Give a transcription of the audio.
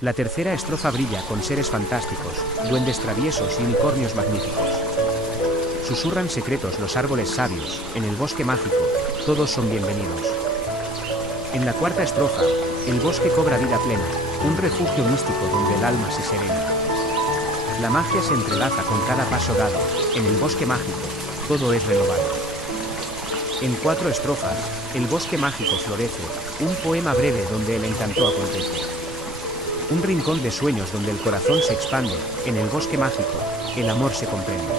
La tercera estrofa brilla con seres fantásticos, duendes traviesos y unicornios magníficos. Susurran secretos los árboles sabios, en el bosque mágico, todos son bienvenidos. En la cuarta estrofa, el bosque cobra vida plena, un refugio místico donde el alma se serena. La magia se entrelaza con cada paso dado, en el bosque mágico, todo es renovado. En 4 estrofas, el bosque mágico florece, un poema breve donde el encanto acontece. Un rincón de sueños donde el corazón se expande, en el bosque mágico, el amor se comprende.